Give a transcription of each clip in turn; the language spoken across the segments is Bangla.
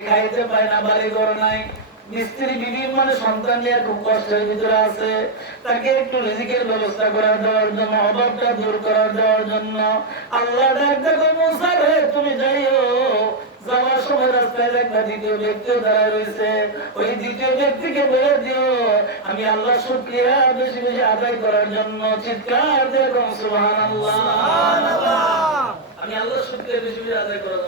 খাইতে পায় না বাড়ি ঘর নাই। মানে সন্তান নিয়ে খুব কষ্টের ভিতরে আছে। তাকে একটু রিজিকের ব্যবস্থা করে দেওয়ার জন্য অভাবটা দূর করে দেওয়ার জন্য। আল্লাহ ডাক দেখো মুসা রে তুমি যাইও। যাওয়ার সময় রাস্তায় একটা দ্বিতীয় ব্যক্তিও দাঁড়ায় রয়েছে। ওই দ্বিতীয় ব্যক্তিকে বলে দিও আমি আল্লাহ শুক্রিয়া বেশি বেশি আদায় করার জন্য চিৎকার দেখো সুবহান আমি আল্লাহ শুক্রিয়া বেশি বেশি আদায় করার।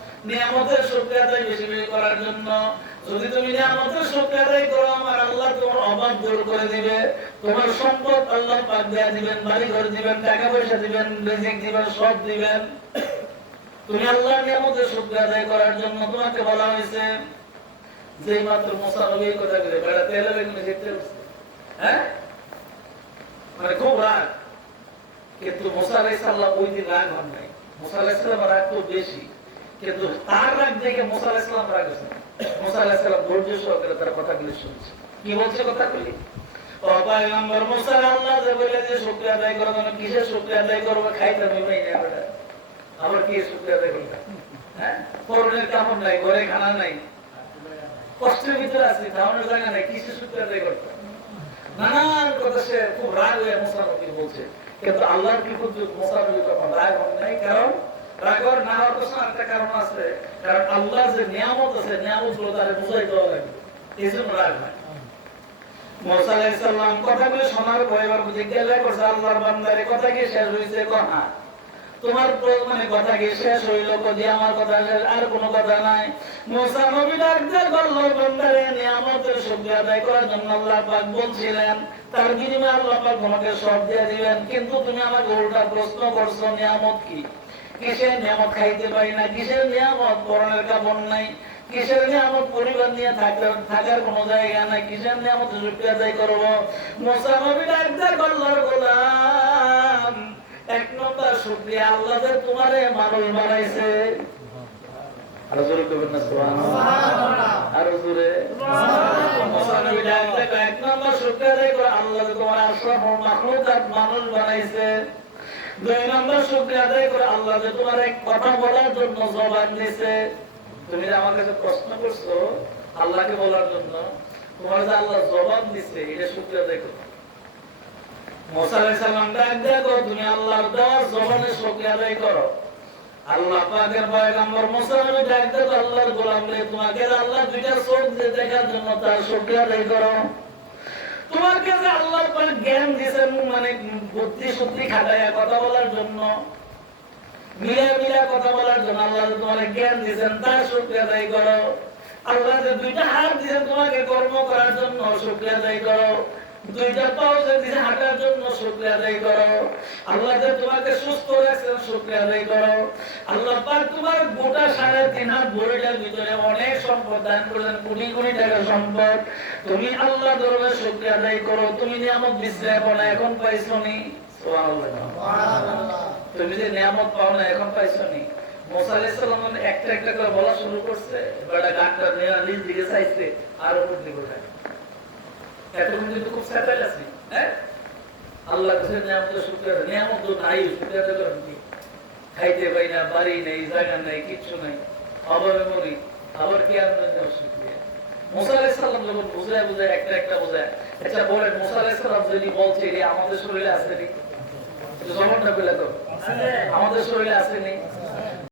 নিয়ামতের শুকরিয়া বেশি বেশি করার জন্য। যদি তুমি নিয়ামতের শুকরিয়া করো, আমার আল্লাহ তোমার অভাব দূর করে দিবে। তোমার সম্পদ আল্লাহ পাক দেয়া দিবেন বাড়ি ঘর দিবেন টাকা পয়সা দিবেন, রিজিক দিবেন, সব দিবেন। তুমি আল্লাহর নিয়ামতের শুকরিয়া করার জন্য তোমাকে বলা হয়েছে, যেই মাত্র মোসা নবী কথা বলে বেড়া তেলে বেগুনে যেতে হ্যাঁ? মানে খুব রাগ। কিন্তু মোসা আলাইসাল্লাম ওই দিন রাগ হন নাই। মোসা আলাইসাল্লাম রাগ খুব বেশি। কিন্তু তার রাগ দেখে মোসা আলাইসাল্লাম রাগ মোসা আলাইসাল্লাম ধৈর্য সহকারে তার কথাগুলি শুনছে। কি বলছে কথাগুলি? মোসা হ্যাঁ? কষ্টের ভিতরে শুকরিয়া নানান খুব রাগ হয়ে বলছে। কিন্তু আল্লাহর কি বুঝবে মোসানবী তখন রাগ হন নাই। কারণ রাগর না হওয়ার একটা কারণ আছে, কারণ আল্লাহ যে নিয়ামত আছে, নিয়ামতগুলো তারা বুঝাই দেওয়া লাগবে এই জন্য রাগ হয়। তোমার মানে কথা কি শেষ কদি, আমার কথা আর কথা নাই। মুসা নবী বন্দারে আদায় করার জন্য আল্লাহ বলছিলেন, তার বিনিময়ে আল্লাহ তোমাকে সব দিয়ে দিবেন, কিন্তু তুমি আমাকে উল্টা প্রশ্ন করছ, নিয়ামত কি? কিসের নিয়ামত খাইতে পারি না? কিসের নিয়ামত? পরনের কাপড় নাই। কিসের নিয়ামত? পরিবার নিয়ে থাকার থাকার কোনো জায়গা নাই। কিসের নিয়ামত? শুকরিয়া আদায় করব? মুসা নবী ডাকতে বললোর গোলাম এক নম্বর শুকরিয়া আল্লাহ যে তোমারে মানুষ বানাইছে। আরও জোরে করবেন না সুবহানাল্লাহ। আরও জোরে। মুসা নবী এক নম্বর শুকরিয়া আদায় করো। আল্লাহ তোমার আশরাফ মাখলুকাত মানুষ বানাইছে। দুই নম্বর আদায় করে আল্লাহ যে তোমার এক কথা বলার জন্য জবান দিছে তুমি যে আমার কাছে প্রশ্ন করছ, আল্লাহকে বলার জন্য, তোমার যে আল্লাহ জবাব দিছে এটা আদায় করো। জবানে আল্লাহ তোমাকে আল্লাহ দিয়ে দেখার জন্য করো। তোমাকে যে আল্লাহ জ্ঞান বুদ্ধি শুদ্ধি খাটাইয়া কথা বলার জন্য, মিলা মিলা কথা বলার জন্য আল্লাহ তোমার জ্ঞান দিয়েছেন, তার শুক্রিয়া দায়ী করো। আল্লাহ যে দুইটা হাত দিয়েছেন তোমাকে কর্ম করার জন্য, শুক্রিয়া দায়ী করো। দুইটা পাও যে হাঁটার জন্য শুক্রিয়া আদায় করো আল্লাহ যে তোমাকে সুস্থ রাখছেন শুক্রিয়া আদায় করো। আল্লাহ পাক তোমার গোটা সাড়ে তিন হাত বইটার ভিতরে অনেক সম্পদ দান করেছেন কোটি কোটি টাকা সম্পদ। তুমি আল্লাহ দরবারে শুক্রিয়া আদায় করো। তুমি নিয়ামত বিশ্রাম না এখন পাইছো নি? তুমি যে নিয়ামত পাও না এখন পাইছো নি? মোসা আলাইহিস একটা একটা করে বলা শুরু করছে বড় গানটা নিয়ে নিজ দিকে চাইছে আর উপর দিকে খুব আছে হ্যাঁ? আল্লাহ কাছে নিয়ামত শুকর নিয়ামত তো নাই শুকর তো করেন কি? খাইতে পাই না বাড়ি নেই জায়গা নেই কিচ্ছু নাই। অভাবে মরি আবার কি আর শুক্রিয়া মুসা আলাইহিস সালাম যখন বুঝায় বুঝায় একটা একটা বুঝায় আচ্ছা বলেন মুসা আলাইহিস সালাম যদি বলছে এটা আমাদের শরীরে আছে নাকি জবানটা পেলে তো আমাদের শরীরে আছে নি